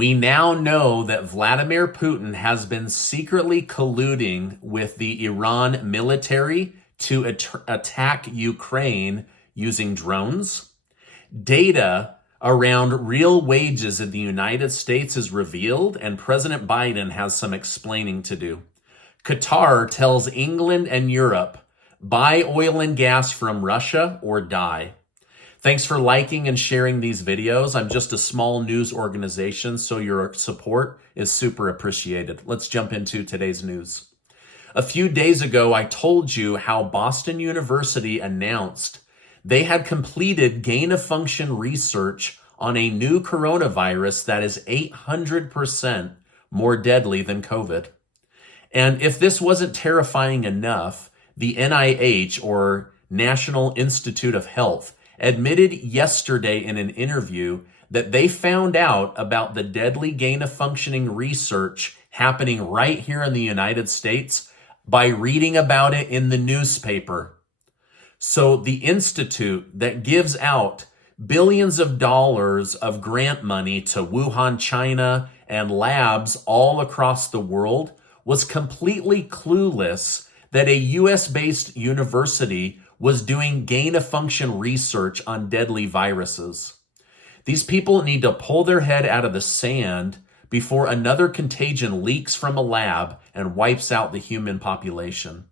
We now know that Vladimir Putin has been secretly colluding with the Iran military to attack Ukraine using drones. Data around real wages in the United States is revealed, and President Biden has some explaining to do. Qatar tells England and Europe, buy oil and gas from Russia or die. Thanks for liking and sharing these videos. I'm just a small news organization, so your support is super appreciated. Let's jump into today's news. A few days ago, I told you how Boston University announced they had completed gain-of-function research on a new coronavirus that is 800% more deadly than COVID. And if this wasn't terrifying enough, the NIH, or National Institute of Health, admitted yesterday in an interview that they found out about the deadly gain-of-functioning research happening right here in the United States by reading about it in the newspaper. So the institute that gives out billions of dollars of grant money to Wuhan, China, and labs all across the world was completely clueless that a US-based university was doing gain-of-function research on deadly viruses. These people need to pull their head out of the sand before another contagion leaks from a lab and wipes out the human population.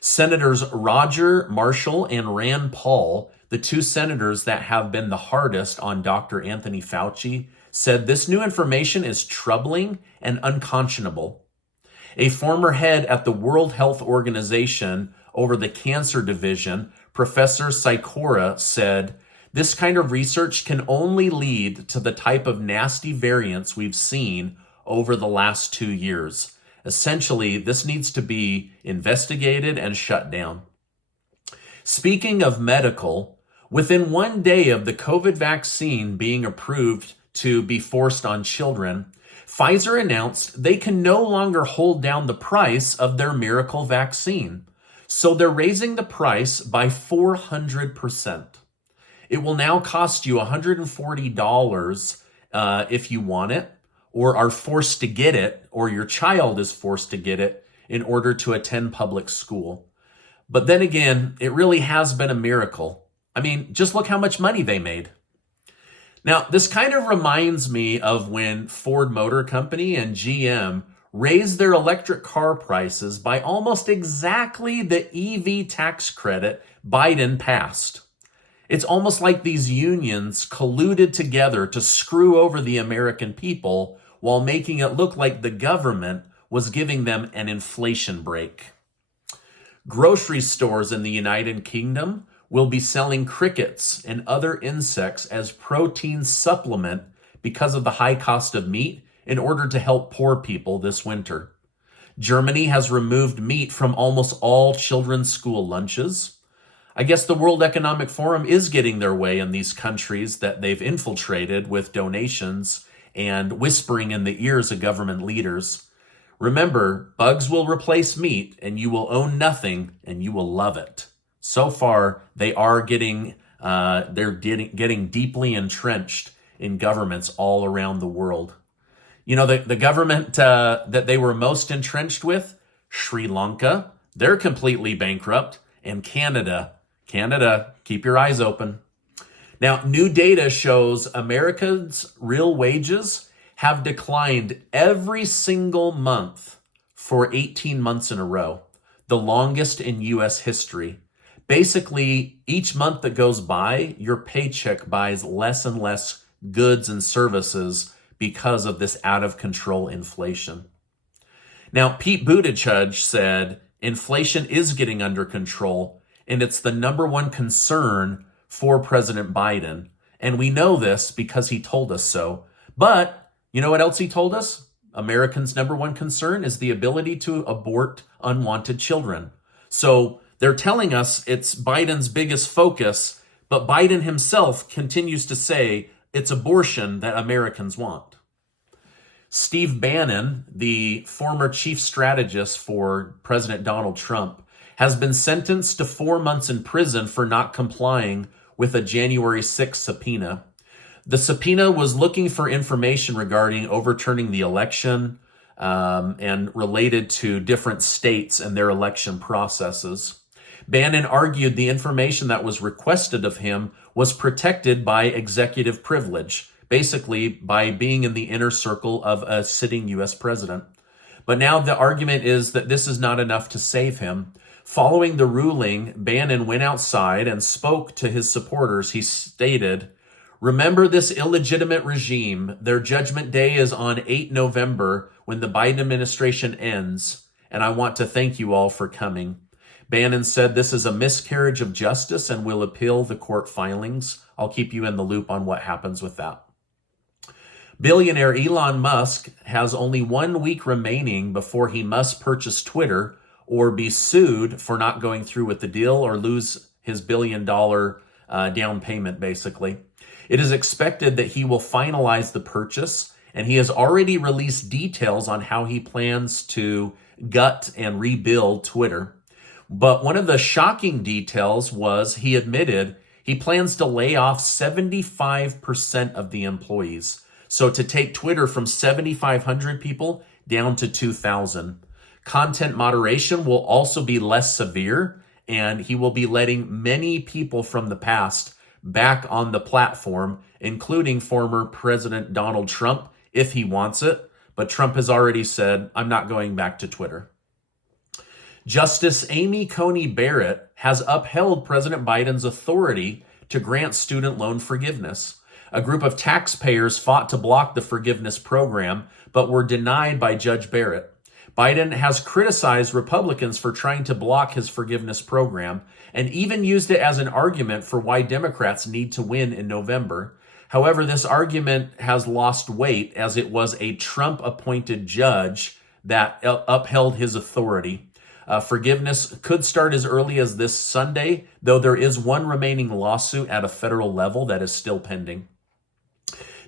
Senators Roger Marshall and Rand Paul, the two senators that have been the hardest on Dr. Anthony Fauci, said this new information is troubling and unconscionable. A former head at the World Health Organization over the cancer division, Professor Sikora, said, this kind of research can only lead to the type of nasty variants we've seen over the last 2 years. Essentially, this needs to be investigated and shut down. Speaking of medical, within 1 day of the COVID vaccine being approved to be forced on children, Pfizer announced they can no longer hold down the price of their miracle vaccine. So they're raising the price by 400%. It will now cost you $140 if you want it, or are forced to get it, or your child is forced to get it in order to attend public school. But then again, it really has been a miracle. I mean, just look how much money they made. Now, this kind of reminds me of when Ford Motor Company and GM raised their electric car prices by almost exactly the EV tax credit Biden passed. It's almost like these unions colluded together to screw over the American people while making it look like the government was giving them an inflation break. Grocery stores in the United Kingdom will be selling crickets and other insects as protein supplement because of the high cost of meat in order to help poor people this winter. Germany has removed meat from almost all children's school lunches. I guess the World Economic Forum is getting their way in these countries that they've infiltrated with donations and whispering in the ears of government leaders. Remember, bugs will replace meat and you will own nothing and you will love it. So far, they are getting deeply entrenched in governments all around the world. You know, the government that they were most entrenched with, Sri Lanka, they're completely bankrupt, and Canada, keep your eyes open. Now, new data shows Americans' real wages have declined every single month for 18 months in a row, the longest in U.S. history. Basically, each month that goes by, your paycheck buys less and less goods and services because of this out-of-control inflation. Now, Pete Buttigieg said inflation is getting under control, and it's the number one concern for President Biden. And we know this because he told us so. But you know what else he told us? Americans' number one concern is the ability to abort unwanted children. So they're telling us it's Biden's biggest focus, but Biden himself continues to say it's abortion that Americans want. Steve Bannon, the former chief strategist for President Donald Trump, has been sentenced to 4 months in prison for not complying with a January 6th subpoena. The subpoena was looking for information regarding overturning the election and related to different states and their election processes. Bannon argued the information that was requested of him was protected by executive privilege, basically by being in the inner circle of a sitting U.S. president. But now the argument is that this is not enough to save him. Following the ruling, Bannon went outside and spoke to his supporters. He stated, "Remember this illegitimate regime. Their judgment day is on 8 November when the Biden administration ends, and I want to thank you all for coming." Bannon said this is a miscarriage of justice and will appeal the court filings. I'll keep you in the loop on what happens with that. Billionaire Elon Musk has only 1 week remaining before he must purchase Twitter or be sued for not going through with the deal or lose his $1 billion down payment, basically. It is expected that he will finalize the purchase, and he has already released details on how he plans to gut and rebuild Twitter. But one of the shocking details was he admitted he plans to lay off 75% of the employees. So to take Twitter from 7,500 people down to 2,000. Content moderation will also be less severe, and he will be letting many people from the past back on the platform, including former President Donald Trump, if he wants it. But Trump has already said, I'm not going back to Twitter. Justice Amy Coney Barrett has upheld President Biden's authority to grant student loan forgiveness. A group of taxpayers fought to block the forgiveness program, but were denied by Judge Barrett. Biden has criticized Republicans for trying to block his forgiveness program and even used it as an argument for why Democrats need to win in November. However, this argument has lost weight as it was a Trump-appointed judge that upheld his authority. Forgiveness could start as early as this Sunday, though there is one remaining lawsuit at a federal level that is still pending.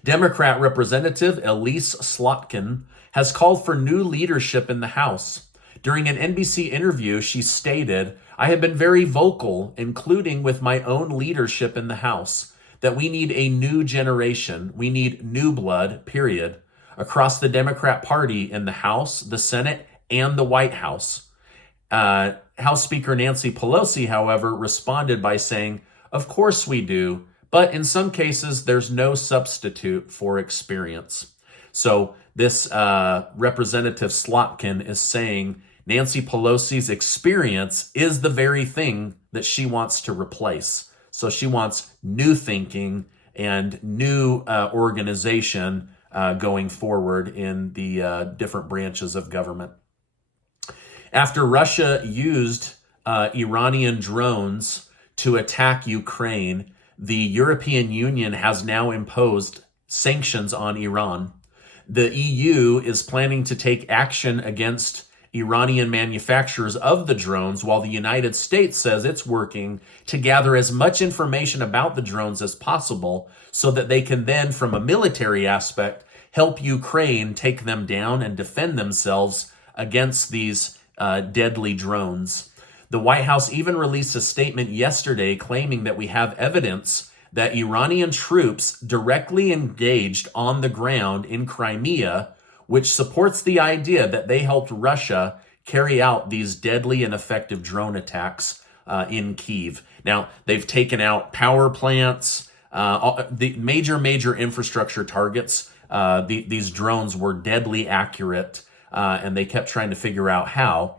Democrat Representative Elise Slotkin has called for new leadership in the House. During an NBC interview, she stated, "I have been very vocal, including with my own leadership in the House, that we need a new generation. We need new blood, period, across the Democrat Party in the House, the Senate, and the White House." House Speaker Nancy Pelosi, however, responded by saying, "Of course we do, but in some cases, there's no substitute for experience." So this Representative Slotkin is saying Nancy Pelosi's experience is the very thing that she wants to replace. So she wants new thinking and new organization going forward in the different branches of government. After Russia used Iranian drones to attack Ukraine, the European Union has now imposed sanctions on Iran. The EU is planning to take action against Iranian manufacturers of the drones, while the United States says it's working to gather as much information about the drones as possible so that they can then, from a military aspect, help Ukraine take them down and defend themselves against these deadly drones. The White House even released a statement yesterday claiming that we have evidence that Iranian troops directly engaged on the ground in Crimea, which supports the idea that they helped Russia carry out these deadly and effective drone attacks in Kyiv. Now, they've taken out power plants, the major infrastructure targets. These drones were deadly accurate, and they kept trying to figure out how.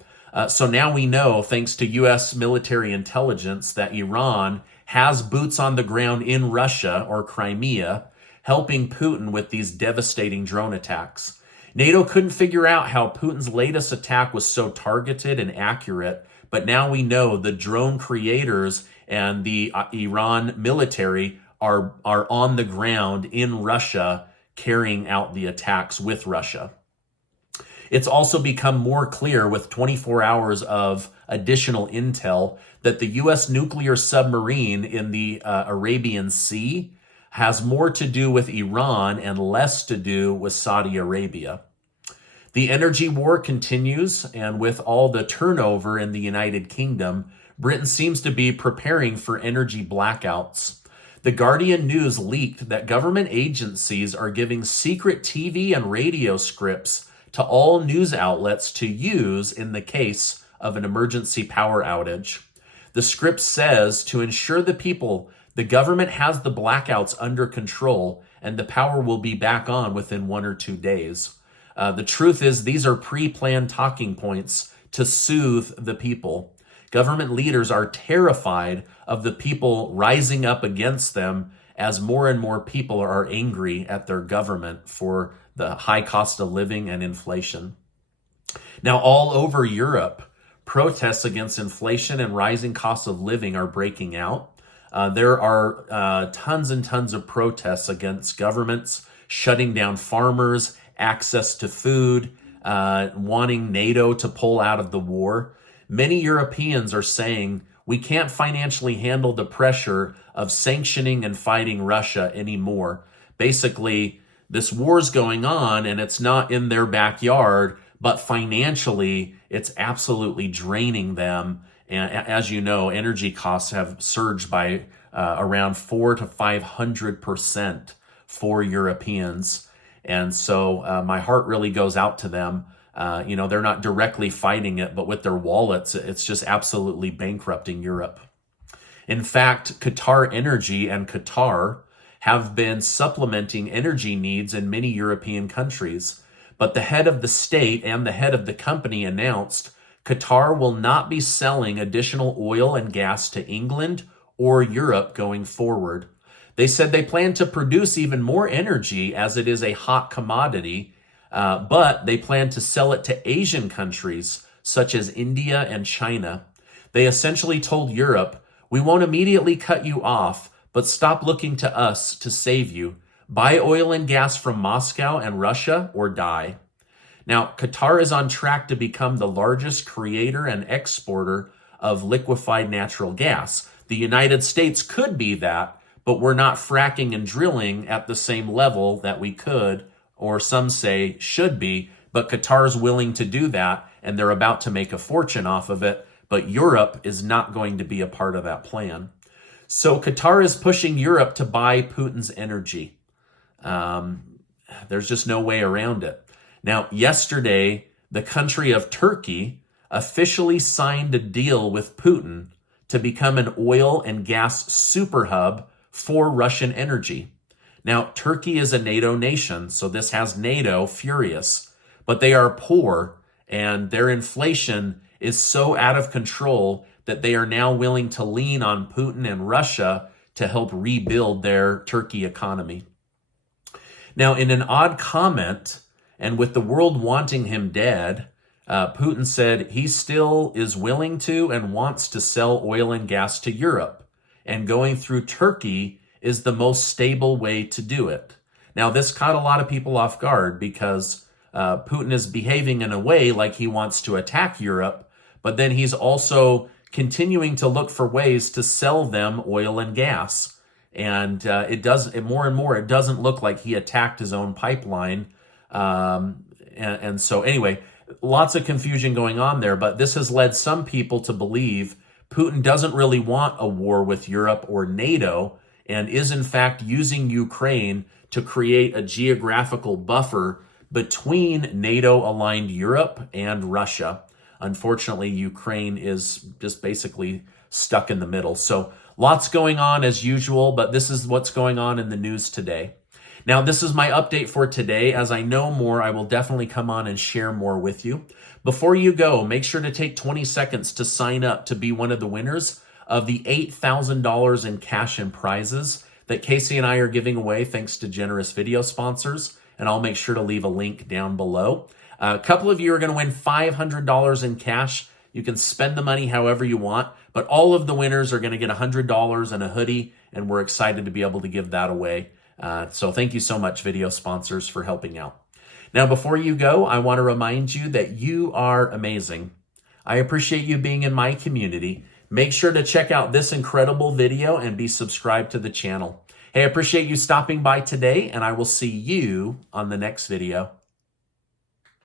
So now we know, thanks to U.S. military intelligence, that Iran has boots on the ground in Russia or Crimea, helping Putin with these devastating drone attacks. NATO couldn't figure out how Putin's latest attack was so targeted and accurate, but now we know the drone creators and the Iran military are on the ground in Russia carrying out the attacks with Russia. It's also become more clear with 24 hours of additional intel that the U.S. nuclear submarine in the Arabian Sea has more to do with Iran and less to do with Saudi Arabia. The energy war continues, and with all the turnover in the United Kingdom, Britain seems to be preparing for energy blackouts. The Guardian News leaked that government agencies are giving secret TV and radio scripts to all news outlets to use in the case of an emergency power outage. The script says to ensure the people, the government has the blackouts under control and the power will be back on within 1 or 2 days. The truth is, these are pre-planned talking points to soothe the people. Government leaders are terrified of the people rising up against them as more and more people are angry at their government for the high cost of living and inflation. Now, all over Europe, protests against inflation and rising costs of living are breaking out. There are tons and tons of protests against governments shutting down farmers, access to food, wanting NATO to pull out of the war. Many Europeans are saying we can't financially handle the pressure of sanctioning and fighting Russia anymore. Basically, this war's going on and it's not in their backyard, but financially, it's absolutely draining them. And as you know, energy costs have surged by around 400 to 500% for Europeans. And so my heart really goes out to them. They're not directly fighting it, but with their wallets, it's just absolutely bankrupting Europe. In fact, Qatar Energy and Qatar have been supplementing energy needs in many European countries. But the head of the state and the head of the company announced Qatar will not be selling additional oil and gas to England or Europe going forward. They said they plan to produce even more energy as it is a hot commodity, but they plan to sell it to Asian countries such as India and China. They essentially told Europe, we won't immediately cut you off, but stop looking to us to save you. Buy oil and gas from Moscow and Russia or die. Now, Qatar is on track to become the largest creator and exporter of liquefied natural gas. The United States could be that, but we're not fracking and drilling at the same level that we could, or some say should be, but Qatar's willing to do that, and they're about to make a fortune off of it, but Europe is not going to be a part of that plan. So Qatar is pushing Europe to buy Putin's energy. There's just no way around it. Now, yesterday, the country of Turkey officially signed a deal with Putin to become an oil and gas super hub for Russian energy. Now, Turkey is a NATO nation, so this has NATO furious, but they are poor and their inflation is so out of control that they are now willing to lean on Putin and Russia to help rebuild their Turkey economy. Now, in an odd comment, and with the world wanting him dead, Putin said he still is willing to and wants to sell oil and gas to Europe, and going through Turkey is the most stable way to do it. Now, this caught a lot of people off guard because Putin is behaving in a way like he wants to attack Europe, but then he's also continuing to look for ways to sell them oil and gas. And it doesn't look like he attacked his own pipeline. And so anyway, lots of confusion going on there, but this has led some people to believe Putin doesn't really want a war with Europe or NATO and is in fact using Ukraine to create a geographical buffer between NATO-aligned Europe and Russia. Unfortunately, Ukraine is just basically stuck in the middle. So lots going on as usual, but this is what's going on in the news today. Now, this is my update for today. As I know more, I will definitely come on and share more with you. Before you go, make sure to take 20 seconds to sign up to be one of the winners of the $8,000 in cash and prizes that Casey and I are giving away thanks to generous video sponsors. And I'll make sure to leave a link down below. A couple of you are going to win $500 in cash. You can spend the money however you want, but all of the winners are going to get $100 and a hoodie, and we're excited to be able to give that away. So thank you so much, video sponsors, for helping out. Now, before you go, I want to remind you that you are amazing. I appreciate you being in my community. Make sure to check out this incredible video and be subscribed to the channel. Hey, I appreciate you stopping by today, and I will see you on the next video.